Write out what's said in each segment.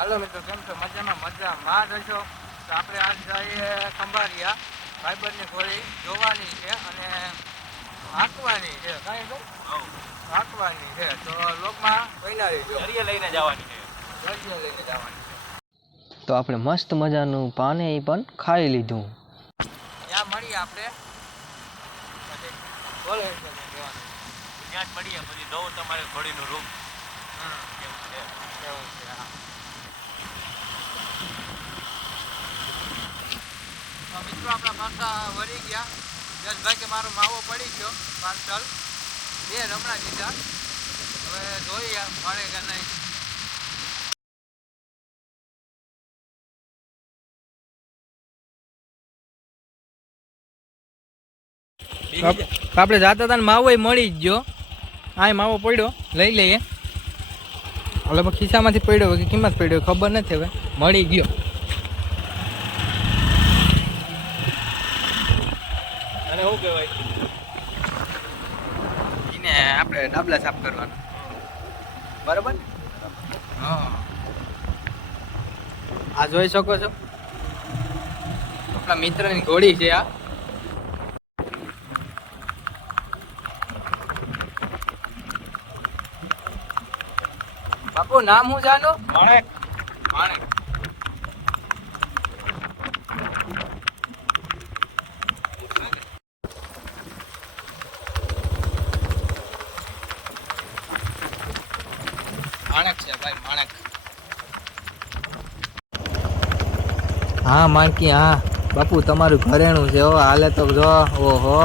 હાલો મિત્રો કેમ છો? મજામાં મજામાં. જશો તો આપણે આજ જઈએ ખંભારિયા. ફાઈબરની ગોળી જોવાની છે અને હાંકવાની છે. કાંઈ ભાઈ હાંકવાની છે. તો લોકમાં પહેલા દરિયે લઈને જવાની છે. દરિયો લઈને જવાની છે. તો આપણે મસ્ત મજાનું પાને એ પણ ખાઈ લીધું. ત્યાં મળીએ આપણે. બોલે ત્યાં જ મળીએ પછી જોઉં તમારે ઘોડીનું રૂપ કેવું છે? એવું છે હા. મિત્રો આપણા પાછા વળી ગયા. યશભાઈ કે મારો માવો પડી ગયો, પાર્સલ. બે રમણા દીધા. હવે જોઈએ મળે કે નહીં. આપણે જાતા હતા ને માવો મળી જ ગયો. આ માવો પડ્યો. લઈ લઈએ. એટલે ખિસ્સામાંથી પડ્યો કે કિંમત પડ્યો ખબર નથી હવે. મળી ગયો અને શું કહેવાય. એને આપણે ડાબલા સાફ કરવાનું. બરાબર હા. આ જોઈ શકો છો. આપણા મિત્રની ઘોડી છે આ. બાપુ નામ હું જાણો માણેક. માણેક છે ભાઈ માણેક હા માનકી હા. બાપુ, તમારું ઘરેણું છે હો. હાલે તો જો. ઓહો.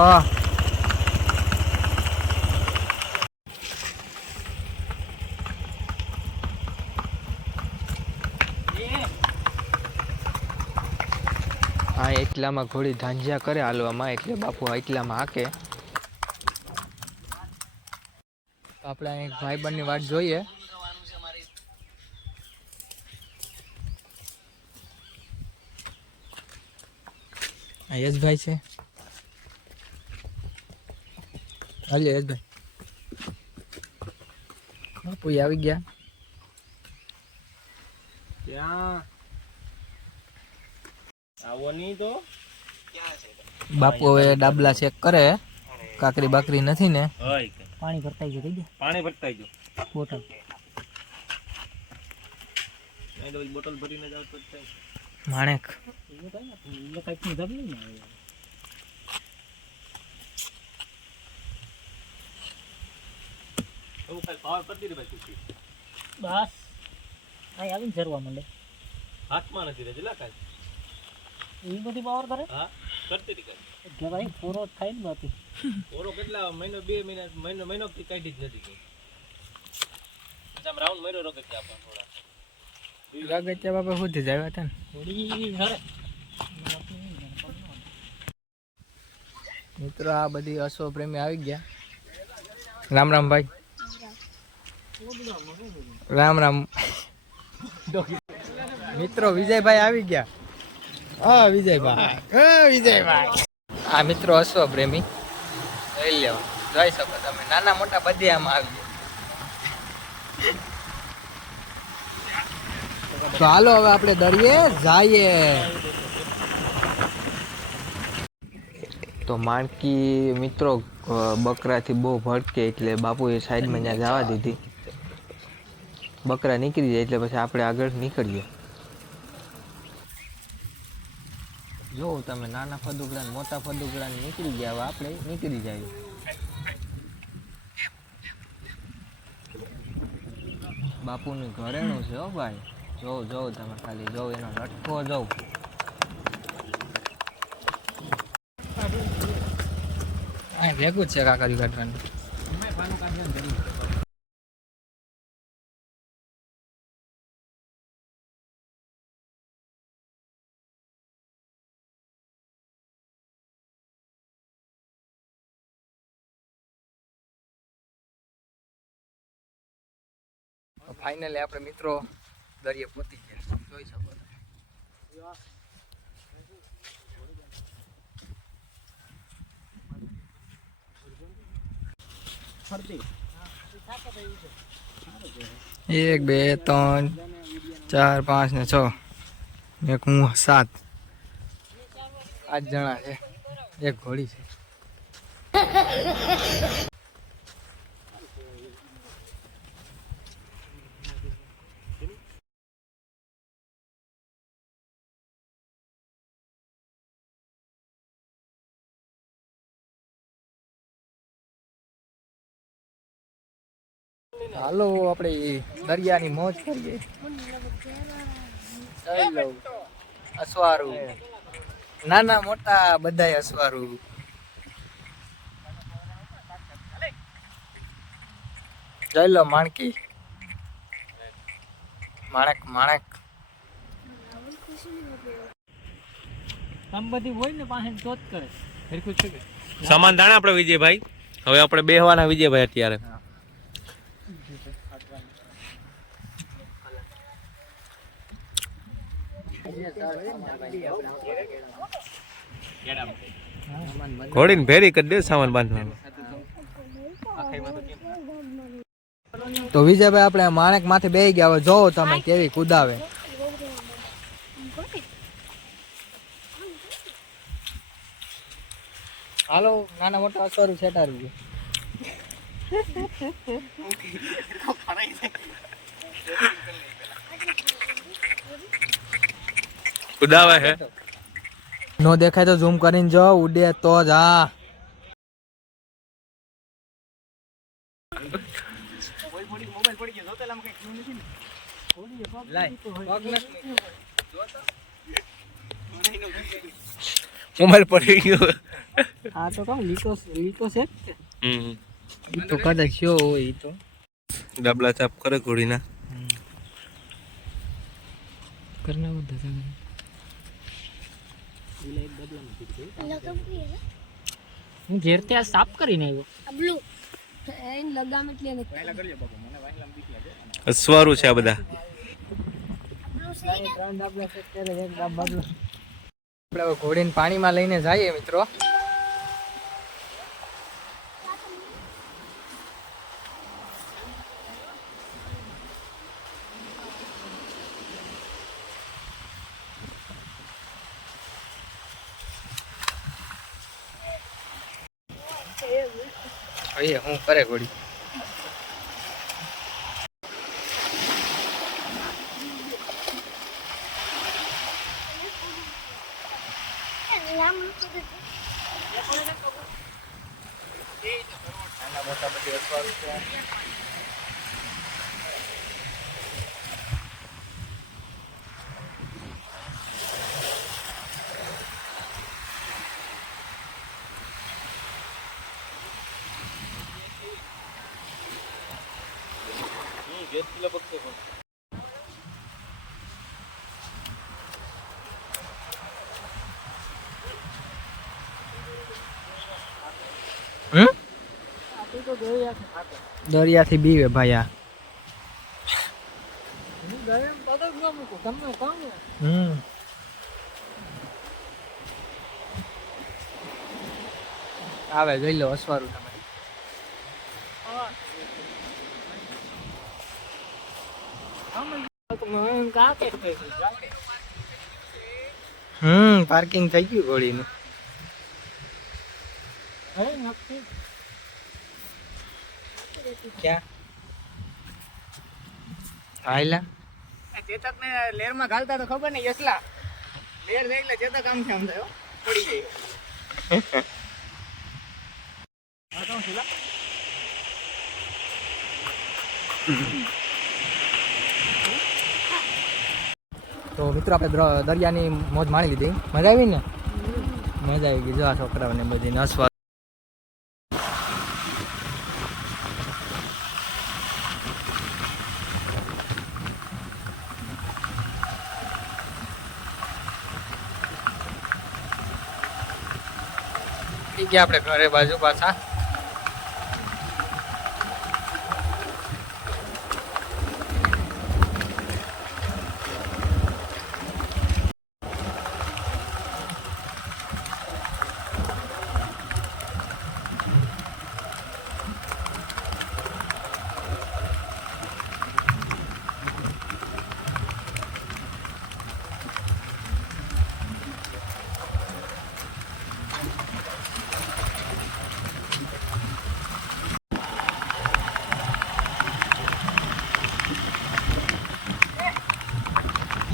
હા એટલામાં ઘોડી ધાંજ્યા કરે હાલવામાં, એટલે બાપુ એટલામાં હાકે. આપણે એક ભાઈબંધની વાત જોઈએ. આ યશભાઈ છે. હાલે યશભાઈ. બાપુ આવી ગયા. ક્યાં? આવો નહીં તો. બાપુ હવે ડાબલા ચેક કરે. કાકરી બાકરી નથી ને. પાણી ભરતા ગયો દે પાણી ભરતા જો બોટલ. બોટલ ભરીને જાવ તો થાય. માણેક. એવું કાંઈ પાવર કરતી રહી ભાઈ ખુશી બસ. અહીં આવીને ઝરવા માંડે. હાથમાં નથી રહેતી લા કાંઈ. એ બધી પાવર કરે? હા કરતી હતી ભાઈ પૂરો થાય ને બાકી. ઓરો કેટલા મહિનો બે મહિના મહિનો મહિનો કાઢી જ નથી આમ રાઉન્ડ મહિનો રોકે છે આપણા થોડા લાગે છે બાપા સુધી જ આવ્યા હતા ને મિત્રો આ બધી અશ્વ પ્રેમી આવી ગયા. રામ રામ ભાઈ. રામ રામ. મિત્રો વિજયભાઈ આવી ગયા. હા વિજયભાઈ. હા વિજયભાઈ. આ મિત્રો અશ્વ પ્રેમી. લઈ લેવા જોઈ શકો તમે. નાના મોટા બધી આમાં આવી ગયા. તો હવે આપણે દરિયે જઈએ. તો માણકી મિત્રો બકરાથી બહુ ભડકે એટલે બાપુએ સાઈડમાં ત્યાં જવા દીધી. બકરા નીકળી જાય એટલે પછી આપણે આગળ નીકળીએ. જો, તમે નાના ફદુગડા મોટા ફદુગડા નીકળી ગયા આપણે નીકળી જાય બાપુનું ઘરેણું છે હો ભાઈ. જોવ જોઉં તમે ખાલી જોઉં એનો લટકો જોઉં અહીં ભેગું જ છે કાકરી કાઢવાનું. ફાઇનલી આપણે મિત્રો દરિયે પહોંચી ગયા. જોઈ શકો એક, બે, ત્રણ, ચાર, પાંચ ને છ. એક હું, સાત. આઠ જણા છે. એક ઘોડી છે. હાલો આપણે દરિયાની મોજ કરીએ. ચાલો. અસવારું નાના મોટા બધાય અસવારું જઈ લો માણકી. માણેક માણેક. આમ બધી હોય ને પાસે તો કરે. હરખું છે કે સામાન દાણા આપણે વિજયભાઈ. હવે આપણે બેહવાના વિજયભાઈ અત્યારે. ઘોડીને ભેરી કરી દે સામાન બાંધવાનો. તો વિજયભાઈ, આપણે માણેક માથે બેહી ગયા. હવે જોવો તમે કેવી કુદાવે. હાલો, નાના મોટા અસરું છેટાડું છે. કુદાવે હે. નો દેખાય તો ઝૂમ કરીને જો ઉડે તો જ. હા મોબાઈલ પડી ગયો. આ તો કહું લીકો લીકો છે? હમ. તો કદાચ શો હોય તો. ડબલા ચાપ કરે ઘોડીના. કરના બધા હું ઘેર ત્યાં સાફ કરીને આવ્યો. બ્લુ એને લગામ એટલે એને અસવારું છે આ બધા. આપણે ઘોડીને પાણીમાં લઈને જઈએ મિત્રો. જોઈએ હું કરે ઘોડી. મોટા બધી અસવારું છે હમ દરિયાથી બીવે ભાઈ આ. હમ. આવે જોઈ લો અસવારું તમે હમ પાર્કિંગ થઈ ગયું ઘોડીનું ક્યાં? આયલા ચેતક ને લેરમાં ઘાલતા તો ખબર નહીં એટલા. લેર દે એટલે ચેતક આમ થાય થયો પડી ગયો તો મિત્રો, આપણે દર- દરિયાની મોજ માણી લીધી. મજા આવી ને? મજા આવી ગઈ. જો આ છોકરાઓને બધી નસવા ગયા આપણે ઘરે બાજુ પાછા.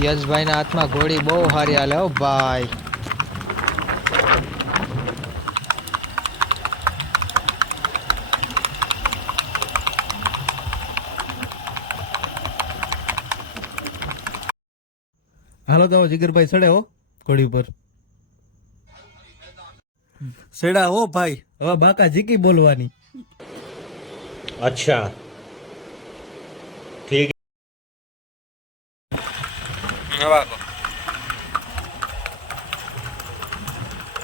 યશભાઈના હાથમાં ઘોડી બહુ સારી હાલે હો ભાઈ. હાલો તો જીગરભાઈ સડે હો ઘોડી ઉપર. સેડા હો ભાઈ. હવે બાકા જીકી બોલવાની. હવા કો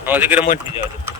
હવે દીકરા મોટી જાવ